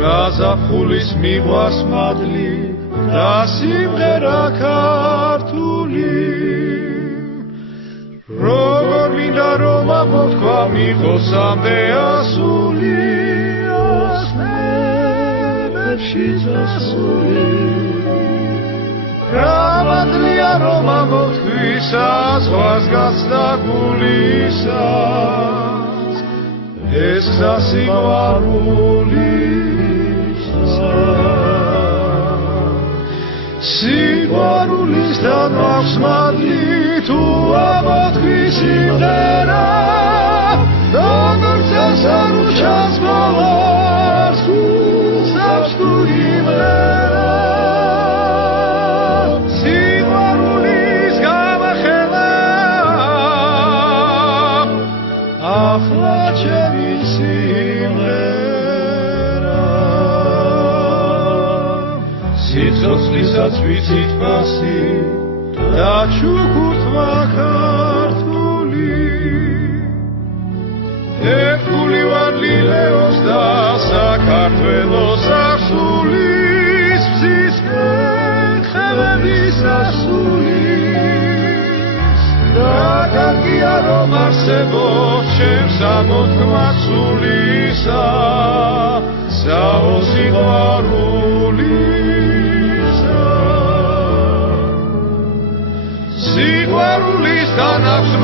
გაზაფხულის მიყვარს მადლი და სიმღერა ქართული როგორ მინდა რომ ამოთქვა მიყოს ამდე ასული ასნებებში წასული რა მადლია რომ ამოთქვისა ზღვას გაცდა გულისას ეს გზა სიყვარულისთან მაქვს მადლი თუ ამოთქვის სიმღერა როგორც ეს არ უჩანს ბოლოს გულსავს თუ იმღერა სიყვარულის გამახელა ახლა ჩემი სიცოცხლესაც ვიცით ფასი და ჩუქურთმა ქართული ერთგული ვარ ლილეოს და საქართველოს ასულის მზისკენ ხელების ასულის რა კარგია რომ არსებობს ჩემს ამოთქმას სულისა საო სიყვარული სიყვარულისთან აქვს